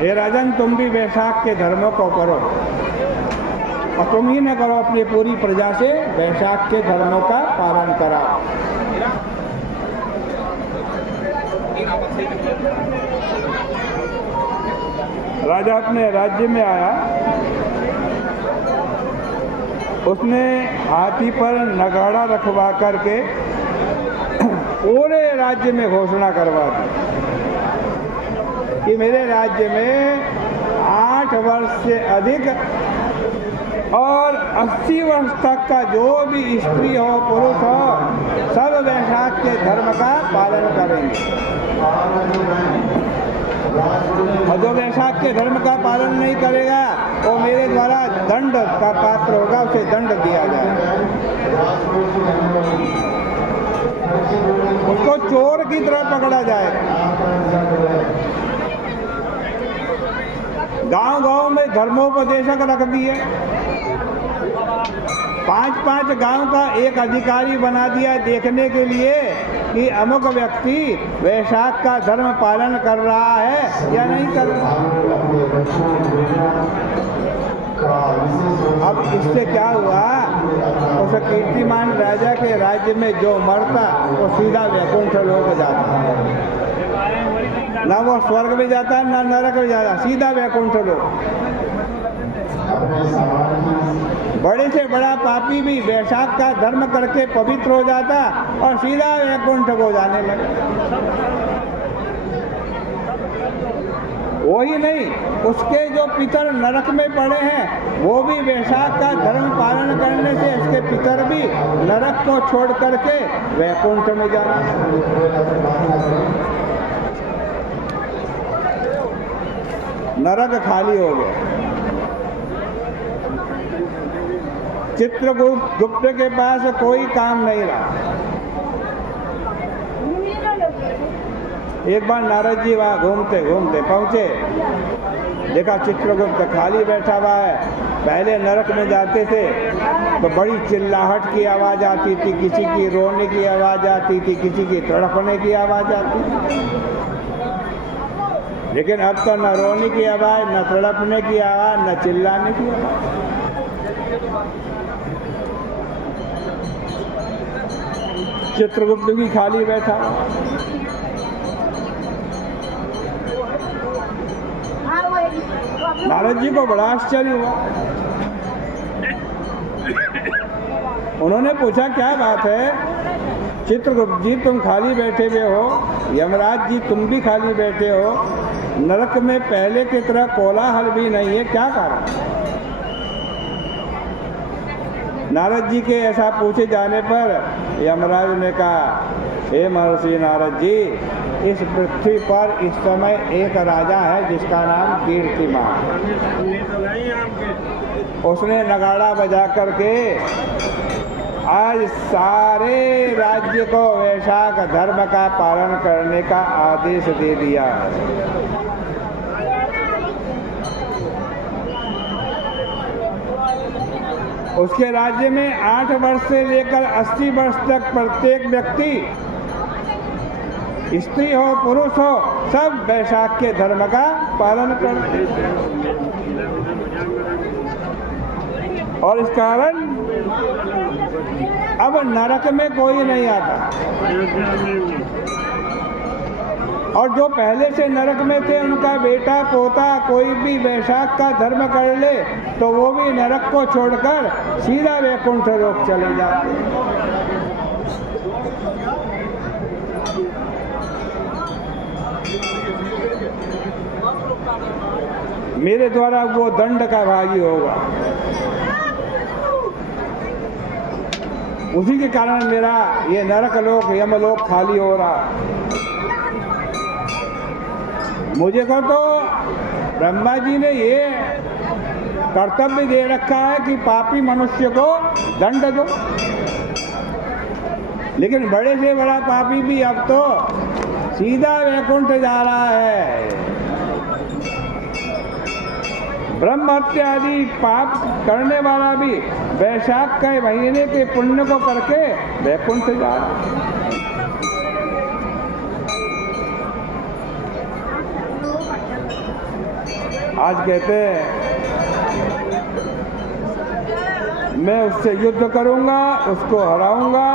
हे राजन, तुम भी वैशाख के धर्मों को करो, और तुम ही न करो, अपनी पूरी प्रजा से वैशाख के धर्मों का पालन कराओ। राजा अपने राज्य में आया, उसने हाथी पर नगाड़ा रखवा करके पूरे राज्य में घोषणा करवा दी कि मेरे राज्य में 8 वर्ष से अधिक और 80 वर्ष तक का जो भी स्त्री हो पुरुष हो, सब वैशाख के धर्म का पालन करेंगे, और जो वैशाख के धर्म का पालन नहीं करेगा वो मेरे द्वारा दंड का पात्र होगा, उसे दंड दिया जाएगा। उसको चोर की तरह पकड़ा जाएगा। गांव-गांव में धर्मोपदेशक रख दिए, 5-5 गांव का एक अधिकारी बना दिया देखने के लिए कि अमुक व्यक्ति वैशाख का धर्म पालन कर रहा है या नहीं कर रहा। अब इससे क्या हुआ, उस कीर्तिमान राजा के राज्य में जो मरता वो सीधा वैकुंठ लोक जाता, ना वो स्वर्ग में जाता ना नरक में जाता, सीधा वैकुंठ लोक। बड़े से बड़ा पापी भी वैशाख का धर्म करके पवित्र हो जाता और सीधा वैकुंठ को जाने लगा। वही नहीं, उसके जो पितर नरक में पड़े हैं वो भी वैशाख का धर्म पालन करने से उसके पितर भी नरक को छोड़ करके वैकुंठ में जाना। नरक खाली हो गया। चित्रगुप्त के पास कोई काम नहीं रहा। एक बार नारद जी वहाँ घूमते घूमते पहुँचे, देखा चित्रगुप्त खाली बैठा हुआ है। पहले नरक में जाते थे तो बड़ी चिल्लाहट की आवाज़ आती थी, किसी की रोने की आवाज़ आती थी, किसी की तड़पने की आवाज़ आती थी। लेकिन अब तो न रोने की आवाज़, न तड़पने की आवाज़, न चिल्लाने की आवाज़। चित्रगुप्त भी खाली बैठा। नारद जी को बड़ा आश्चर्य हुआ। उन्होंने पूछा क्या बात है? चित्रगुप्त जी तुम खाली बैठे हुए हो, यमराज जी तुम भी खाली बैठे हो, नरक में पहले की तरह कोलाहल भी नहीं है, क्या कारण? नारद जी के ऐसा पूछे जाने पर यमराज ने कहा, हे महर्षि नारद जी, इस पृथ्वी पर इस समय एक राजा है जिसका नाम कीर्तिमान। उसने नगाड़ा बजा करके आज सारे राज्य को वैशाख धर्म का पालन करने का आदेश दे दिया। उसके राज्य में 8 वर्ष से लेकर 80 वर्ष तक प्रत्येक व्यक्ति, स्त्री हो पुरुष हो, सब वैशाख के धर्म का पालन करते। और इस कारण अब नरक में कोई नहीं आता। और जो पहले से नरक में थे उनका बेटा पोता कोई भी वैशाख का धर्म कर ले तो वो भी नरक को छोड़कर सीधा वैकुंठ लोक चले जाते। मेरे द्वारा वो दंड का भागी होगा, उसी के कारण मेरा ये नरक लोक यमलोक खाली हो रहा। मुझे को तो ब्रह्मा जी ने ये कर्तव्य दे रखा है कि पापी मनुष्य को दंड दो, लेकिन बड़े से बड़ा पापी भी अब तो सीधा वैकुंठ जा रहा है। ब्रह्म हत्या आदि पाप करने वाला भी वैशाख के महीने के पुण्य को करके वैकुंठ जा रहा है। आज कहते हैं मैं उससे युद्ध करूंगा, उसको हराऊंगा।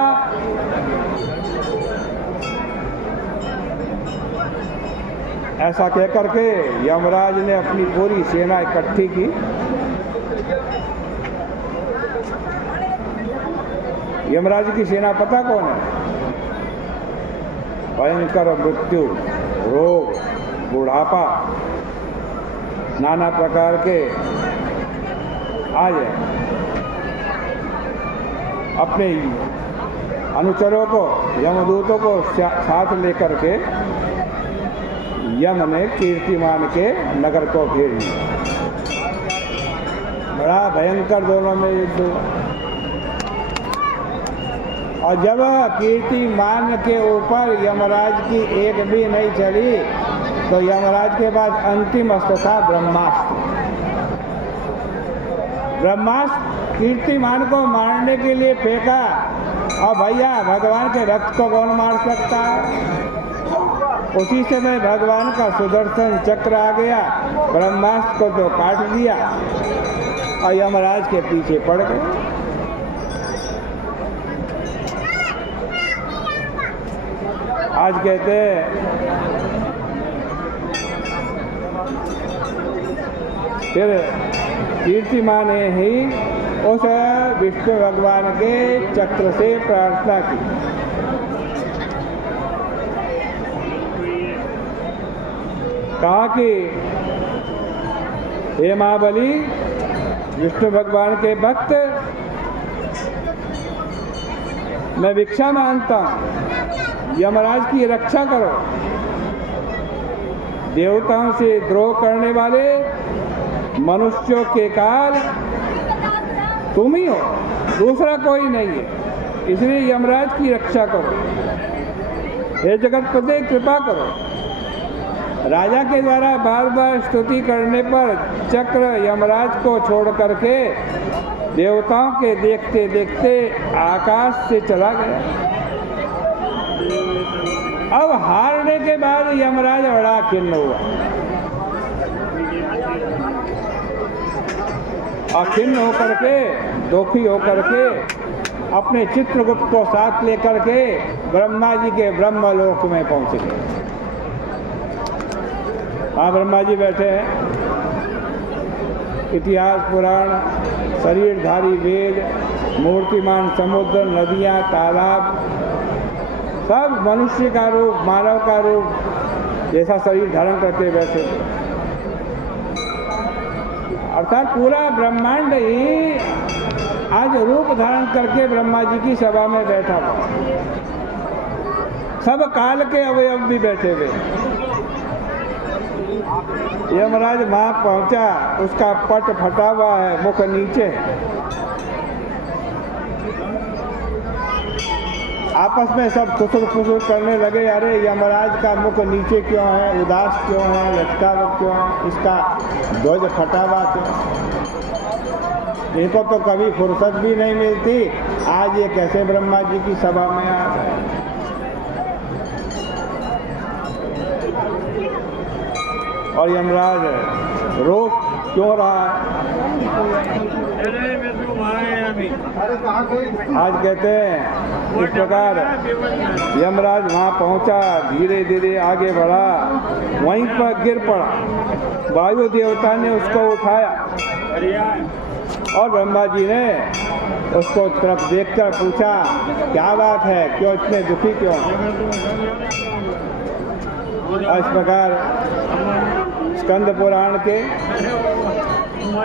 ऐसा कहकर के यमराज ने अपनी पूरी सेना इकट्ठी की। यमराज की सेना पता कौन है? भयंकर मृत्यु, रोग, बुढ़ापा, नाना प्रकार के आज अपने अनुचरों को, यमदूतों को साथ लेकर के यम ने कीर्तिमान के नगर को घेर लिया। बड़ा भयंकर दोनों में युद्ध हुआ। और जब कीर्तिमान के ऊपर यमराज की एक भी नहीं चली तो यमराज के पास अंतिम अस्त्र था ब्रह्मास्त्र। ब्रह्मास्त्र कीर्तिमान को मारने के लिए फेंका। और भैया भगवान के भक्त को कौन मार सकता है? उसी समय भगवान का सुदर्शन चक्र आ गया, ब्रह्मास्त्र को तो काट दिया और यमराज के पीछे पड़ गए। आज कहते हैं फिर कीर्तिमान ने ही उस विष्णु भगवान के चक्र से प्रार्थना की। कहा कि हे महाबली, विष्णु भगवान के भक्त, मैं भिक्षा मांगता हूं, यमराज की रक्षा करो। देवताओं से द्रोह करने वाले मनुष्यों के काल तुम ही हो, दूसरा कोई नहीं है। इसलिए यमराज की रक्षा करो। हे जगतपते, कृपा करो। राजा के द्वारा बार बार स्तुति करने पर चक्र यमराज को छोड़ करके देवताओं के देखते देखते आकाश से चला गया। अब हारने के बाद यमराज बड़ा खिन्न हुआ। और खिन्न होकर के, दुखी होकर के अपने चित्रगुप्त को साथ लेकर के ब्रह्मा जी के ब्रह्मलोक में पहुंच गए। ब्रह्मा जी बैठे हैं। इतिहास, पुराण, शरीरधारी वेद, मूर्तिमान समुद्र, नदियां, तालाब, सब मनुष्य का रूप, मानव का रूप जैसा शरीर धारण करते बैठे। अर्थात पूरा ब्रह्मांड ही आज रूप धारण करके ब्रह्मा जी की सभा में बैठा हुआ। सब काल के अवयव भी बैठे हुए। यमराज वहां पहुंचा, उसका पट फटा हुआ है, मुख नीचे। आपस में सब खुसुर फुसुर करने लगे, अरे यमराज का मुख नीचे क्यों है, उदास क्यों है, लटका हुआ क्यों है, इसका ध्वज फटा हुआ क्यों। इनको तो कभी फुर्सत भी नहीं मिलती, आज ये कैसे ब्रह्मा जी की सभा में आ गए। और यमराज रो क्यों रहा है? आज कहते हैं इस प्रकार यमराज वहां पहुंचा, धीरे धीरे आगे बढ़ा, वहीं पर गिर पड़ा। वायु देवता ने उसको उठाया और ब्रह्मा जी ने उसको तरफ देखकर पूछा, क्या बात है, क्यों इतने दुखी क्यों? इस प्रकार स्कंद पुराण के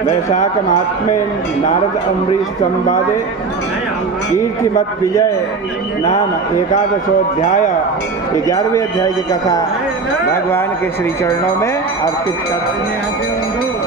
वैशाख महात्म्य नारद अम्बरीश संवादे कीर्तिमत विजय नाम 11वां अध्याय 11वें अध्याय की कथा भगवान के श्री चरणों में अर्पित करते हैं।